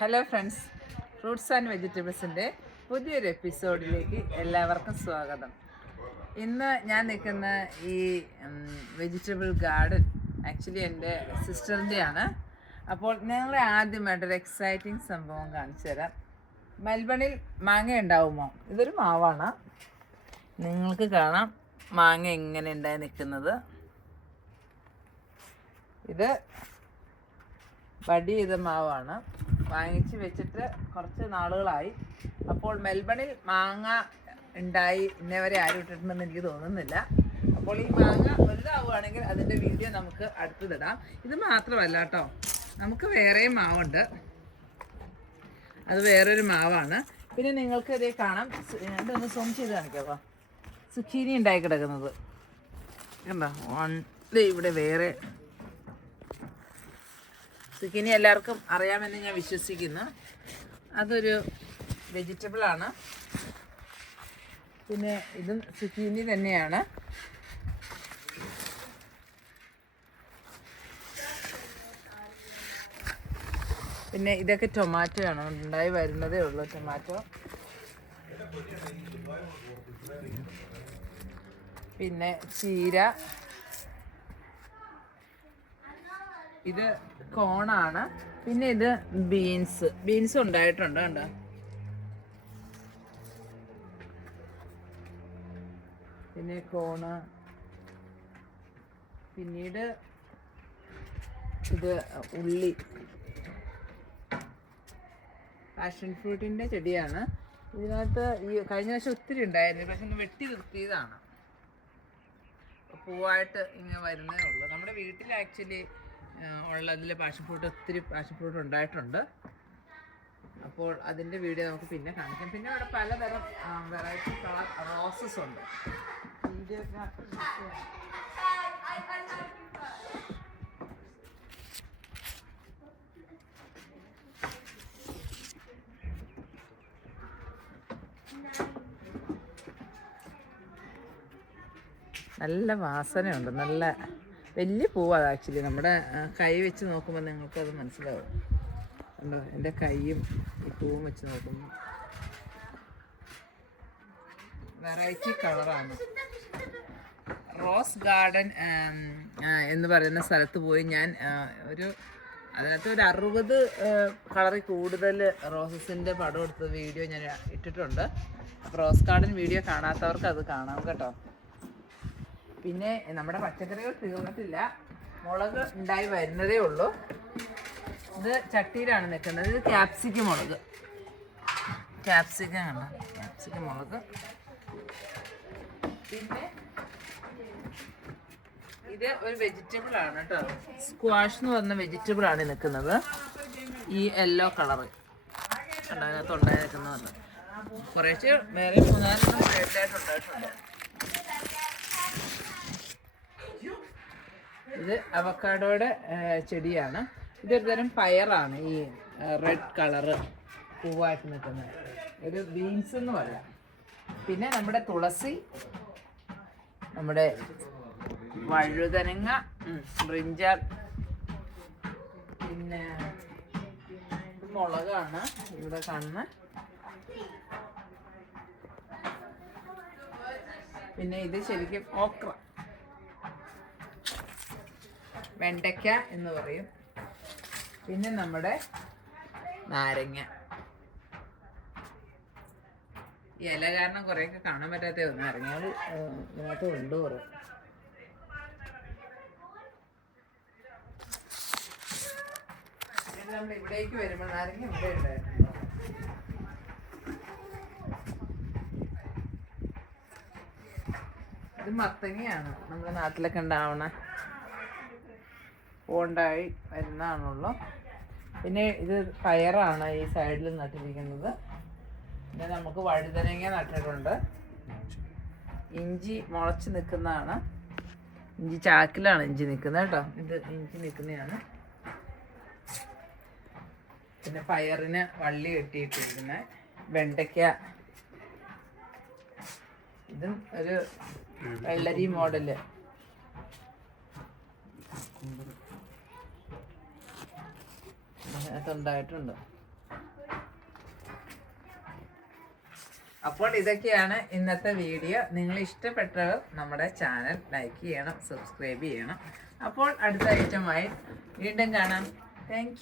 Hello friends fruits and വെജിറ്റബിൾസിന്റെ പുതിയൊരു എപ്പിസോഡിലേക്ക് എല്ലാവർക്കും സ്വാഗതം. ഇന്ന് ഞാൻ നിൽക്കുന്ന ഈ വെജിറ്റബിൾ ഗാർഡൻ ആക്ച്വലി എന്റെ സിസ്റ്ററിന്റെയാണ് അപ്പോൾ ഞങ്ങളെ ആദ്യമായിട്ടൊരു എക്സൈറ്റിംഗ് സംഭവം കാണിച്ചു തരാം. മെൽബണിൽ മാങ്ങ ഉണ്ടാവുമോ? ഇതൊരു മാവാണ്. നിങ്ങൾക്ക് കാണാം മാങ്ങ എങ്ങനെ ഉണ്ടായി നിൽക്കുന്നത്. ഇത് വടി ചെയ്ത മാവാണ്. വാങ്ങിച്ച് വെച്ചിട്ട് കുറച്ച് നാളുകളായി. അപ്പോൾ മെൽബണിൽ മാങ്ങ ഉണ്ടായി. ഇന്നേവരെ ആരും ഇട്ടിട്ടുണ്ടെന്ന് എനിക്ക് തോന്നുന്നില്ല. അപ്പോൾ ഈ മാങ്ങ വലുതാവുകയാണെങ്കിൽ അതിന്റെ വീഡിയോ നമുക്ക് അടുത്തിടാം. ഇത് മാത്രമല്ല കേട്ടോ നമുക്ക് വേറെയും മാവുണ്ട്. അത് വേറൊരു മാവാണ്. പിന്നെ നിങ്ങൾക്ക് ഇതേ കാണാം. എന്തൊന്ന് സോം ചെയ്ത് കാണിക്കാമോ സുഖീനി ഉണ്ടായി കിടക്കുന്നത്. കണ്ടോ? ഇവിടെ വേറെ സുഖിനി എല്ലാവർക്കും അറിയാമെന്ന് ഞാൻ വിശ്വസിക്കുന്നു. അതൊരു വെജിറ്റബിളാണ് പിന്നെ ഇതും സുഖീനി തന്നെയാണ്. പിന്നെ ഇതൊക്കെ ടൊമാറ്റോ ആണ്. ഉണ്ടായി വരുന്നതേ ഉള്ളൂ ടൊമാറ്റോ പിന്നെ ചീര. ഇത് കോണാണ്. പിന്നെ ഇത് ബീൻസ്. ബീൻസ് ഉണ്ടായിട്ടുണ്ട് കണ്ടോ? പിന്നെ കോണ്. പിന്നീട് ഇത് ഉള്ളി. പാഷൻ ഫ്രൂട്ടിന്റെ ചെടിയാണ്. ഇതിനകത്ത് ഈ കഴിഞ്ഞ പ്രാവശ്യം ഒത്തിരി ഉണ്ടായിരുന്നു. പക്ഷെ ഒന്ന് വെട്ടി നിർത്തിയതാണ്. പൂവായിട്ട് ഇങ്ങനെ വരുന്നേ ഉള്ളൂ. നമ്മുടെ വീട്ടിൽ ആക്ച്വലി ഉള്ളതിൽ പാഷൻ ഫ്രൂട്ട് ഒത്തിരി പാഷൻ ഫ്രൂട്ട് ഉണ്ടായിട്ടുണ്ട്. അപ്പോൾ അതിന്റെ വീഡിയോ നമുക്ക് പിന്നെ കാണിക്കാം. പിന്നെ അവിടെ പലതരം വെറൈറ്റി കളർ റോസസ് ഉണ്ട്. വീഡിയോ നല്ല വാസനയുണ്ട്. നല്ല വലിയ പൂവാണ് ആക്ച്വലി. നമ്മുടെ കൈ വെച്ച് നോക്കുമ്പോൾ നിങ്ങൾക്ക് അത് മനസ്സിലാവും. ഉണ്ടോ എന്റെ കൈയും ഈ പൂവും വെച്ച് നോക്കുമ്പോൾ വെറൈറ്റി കളറാണ് റോസ് ഗാർഡൻ എന്ന് പറയുന്ന സ്ഥലത്ത് പോയി ഞാൻ ഒരു അതിനകത്ത് ഒരു അറുപത് കളറിൽ കൂടുതൽ റോസസിന്റെ പടം എടുത്ത വീഡിയോ ഞാൻ ഇട്ടിട്ടുണ്ട്. റോസ് ഗാർഡൻ വീഡിയോ കാണാത്തവർക്ക് അത് കാണാം കേട്ടോ. പിന്നെ നമ്മുടെ പച്ചക്കറികൾ തീർന്നിട്ടില്ല. മുളക് ഉണ്ടായി വരുന്നതേ ഉള്ളൂ. ഇത് ചട്ടിയിലാണ് നിൽക്കുന്നത്. ഇത് ക്യാപ്സിക്കം മുളക്. ക്യാപ്സിക്കം കണ്ടോ? മുളക്. പിന്നെ ഇത് ഒരു വെജിറ്റബിൾ ആണ് കേട്ടോ. സ്ക്വാഷ് എന്ന് പറഞ്ഞ വെജിറ്റബിൾ ആണ് നിൽക്കുന്നത്. ഈ യെല്ലോ കളറ് അതിനകത്ത് ഉണ്ടായി നിൽക്കുന്നതാണ് കുറേശ്ശെ വേറെ മൂന്നാലും ബ്രെഡായിട്ട് ഉണ്ടായിട്ടുണ്ട്. ഇത് അവക്കാഡോയുടെ ചെടിയാണ്. ഇതൊരു തരം പയറാണ് ഈ റെഡ് കളറ് പൂവായിട്ട് നിൽക്കുന്നത് ഒരു ബീൻസ് എന്ന് പറയാം. പിന്നെ നമ്മുടെ തുളസി നമ്മുടെ വഴുതനങ്ങ ബ്രിഞ്ചർ പിന്നെ മുളകാണ് ഇവിടെ കാണുന്ന പിന്നെ ഇത് ശരിക്കും ഓക്ര വെണ്ടയ്ക്ക എന്ന് പറയും. പിന്നെ നമ്മുടെ നാരങ്ങ. ഇല കാരണം കുറേയൊക്കെ കാണാൻ പറ്റാത്ത നാരങ്ങകൾ ഇതിനകത്ത് ഉണ്ട് കുറേ. നമ്മൾ ഇവിടേക്ക് വരുമ്പോൾ നാരങ്ങ ഇവിടെ ഉണ്ടായിരുന്നു. ഇത് മത്തങ്ങയാണ്. നമ്മുടെ നാട്ടിലൊക്കെ ഉണ്ടാവണ ഉണ്ടായി വരുന്നതാണുള്ളൂ. പിന്നെ ഇത് പയറാണ് ഈ സൈഡിൽ നട്ടിരിക്കുന്നത്. പിന്നെ നമുക്ക് വഴുതനങ്ങ നട്ടിട്ടുണ്ട്. ഇഞ്ചി മുളച്ച് നിൽക്കുന്നതാണ്. ഇഞ്ചി ചാക്കിലാണ് ഇഞ്ചി നിൽക്കുന്നത് കേട്ടോ. ഇത് ഇഞ്ചി നിൽക്കുന്നതാണ്. പിന്നെ പയറിന് വള്ളി കെട്ടിയിട്ടിരിക്കുന്നത് വെണ്ടയ്ക്ക. ഇതും ഒരു വെള്ളരി മോഡൽ. അങ്ങനത്തെ ഉണ്ടായിട്ടുണ്ട്. അപ്പോൾ ഇതൊക്കെയാണ് ഇന്നത്തെ വീഡിയോ. നിങ്ങൾ ഇഷ്ടപ്പെട്ടവർ നമ്മുടെ ചാനൽ ലൈക്ക് ചെയ്യണം സബ്സ്ക്രൈബ് ചെയ്യണം. അപ്പോൾ അടുത്ത ഐറ്റമായി വീണ്ടും കാണാം. താങ്ക്